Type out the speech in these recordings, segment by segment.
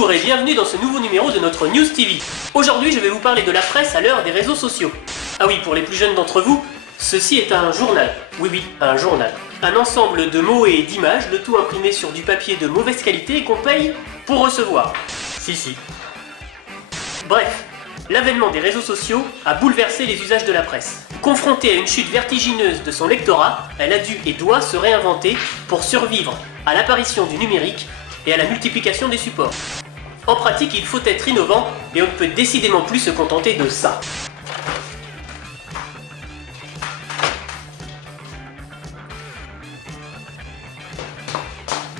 Bonjour et bienvenue dans ce nouveau numéro de notre News TV. Aujourd'hui, je vais vous parler de la presse à l'heure des réseaux sociaux. Ah oui, pour les plus jeunes d'entre vous, ceci est un journal. Oui, un journal. Un ensemble de mots et d'images, le tout imprimé sur du papier de mauvaise qualité et qu'on paye pour recevoir. Si. Bref, l'avènement des réseaux sociaux a bouleversé les usages de la presse. Confrontée à une chute vertigineuse de son lectorat, elle a dû et doit se réinventer pour survivre à l'apparition du numérique et à la multiplication des supports. En pratique, il faut être innovant et on ne peut décidément plus se contenter de ça.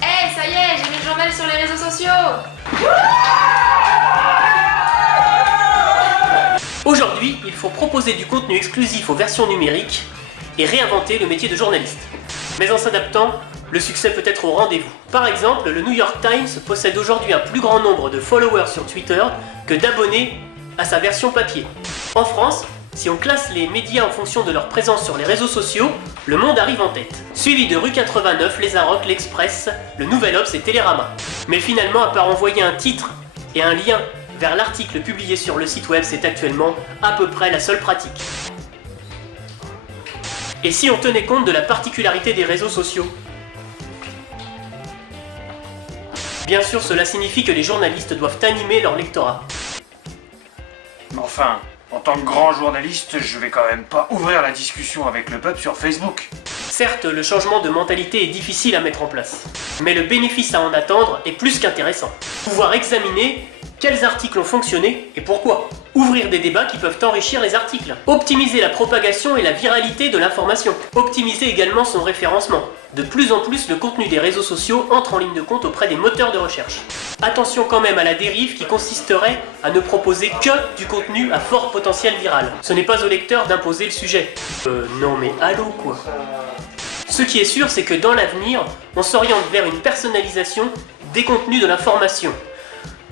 Hey, ça y est, j'ai mis le journal sur les réseaux sociaux. Aujourd'hui, il faut proposer du contenu exclusif aux versions numériques et réinventer le métier de journaliste. Mais en s'adaptant, le succès peut être au rendez-vous. Par exemple, le New York Times possède aujourd'hui un plus grand nombre de followers sur Twitter que d'abonnés à sa version papier. En France, si on classe les médias en fonction de leur présence sur les réseaux sociaux, Le Monde arrive en tête, suivi de Rue 89, Les Inrocks, L'Express, Le Nouvel Obs et Télérama. Mais finalement, à part envoyer un titre et un lien vers l'article publié sur le site web, c'est actuellement à peu près la seule pratique. Et si on tenait compte de la particularité des réseaux sociaux ? Bien sûr, cela signifie que les journalistes doivent animer leur lectorat. Mais enfin, en tant que grand journaliste, je vais quand même pas ouvrir la discussion avec le peuple sur Facebook. Certes, le changement de mentalité est difficile à mettre en place, mais le bénéfice à en attendre est plus qu'intéressant. Pouvoir examiner quels articles ont fonctionné et pourquoi. Ouvrir des débats qui peuvent enrichir les articles. Optimiser la propagation et la viralité de l'information. Optimiser également son référencement. De plus en plus, le contenu des réseaux sociaux entre en ligne de compte auprès des moteurs de recherche. Attention quand même à la dérive qui consisterait à ne proposer que du contenu à fort potentiel viral. Ce n'est pas au lecteur d'imposer le sujet. Non mais allô quoi. Ce qui est sûr, c'est que dans l'avenir, on s'oriente vers une personnalisation des contenus de l'information.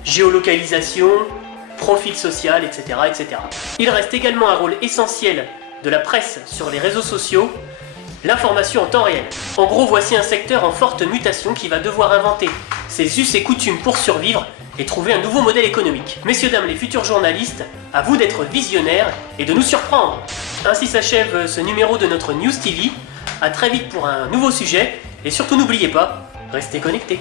Géolocalisation, profil social, etc., etc. Il reste également un rôle essentiel de la presse sur les réseaux sociaux, l'information en temps réel. En gros, voici un secteur en forte mutation qui va devoir inventer ses us et coutumes pour survivre et trouver un nouveau modèle économique. Messieurs, dames, les futurs journalistes, à vous d'être visionnaires et de nous surprendre. Ainsi s'achève ce numéro de notre News TV. A très vite pour un nouveau sujet et surtout n'oubliez pas, restez connectés.